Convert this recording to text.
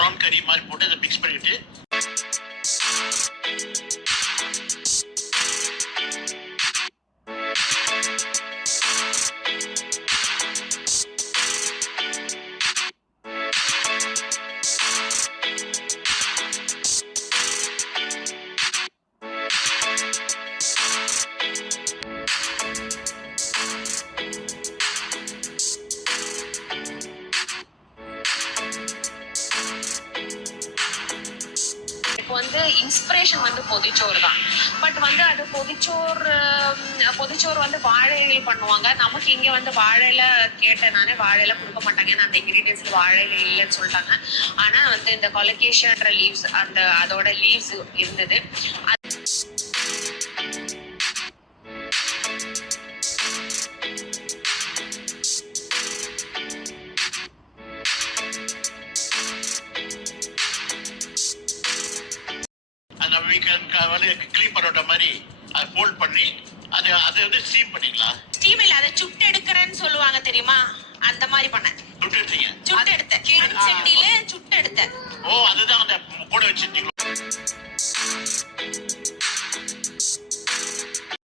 PRAN கறி மாதிரி போட்டு அதை மிக்ஸ் பண்ணிட்டு வந்து இன்ஸ்பிரேஷன் வந்து பொதிச்சோறு தான். பட் வந்து அது பொதிச்சோறு வந்து வாழையில பண்ணுவாங்க. நமக்கு இங்க வந்து வாழையில கேட்டேன் நானே, வாழையில கொடுக்க மாட்டாங்க, ஏன்னா அந்த இன்கிரீடியன்ஸ்ல வாழையில இல்லைன்னு சொல்லிட்டாங்க. ஆனா வந்து இந்த கொலகேஷியான்ற லீவ்ஸ், அதோட லீவ்ஸ் இருந்தது. கிளீன் பண்ணுற மாதிரி அதை ஃபோல்ட் பண்ணி அதை வந்து ஸ்டீம் பண்ணிக்கலாம். ஸ்டீம் இல்ல, அதை சுட்டு எடுக்கிறேன்னு சொல்லுவாங்க தெரியுமா, அந்த மாதிரி பண்ணேன். சுட்டு எடுத்தீங்க? சுட்டு எடுத்தேன், சட்டியில சுட்டு எடுத்தேன். ஓ, அதுதான் அந்த கூட வச்சிருந்தீங்களா?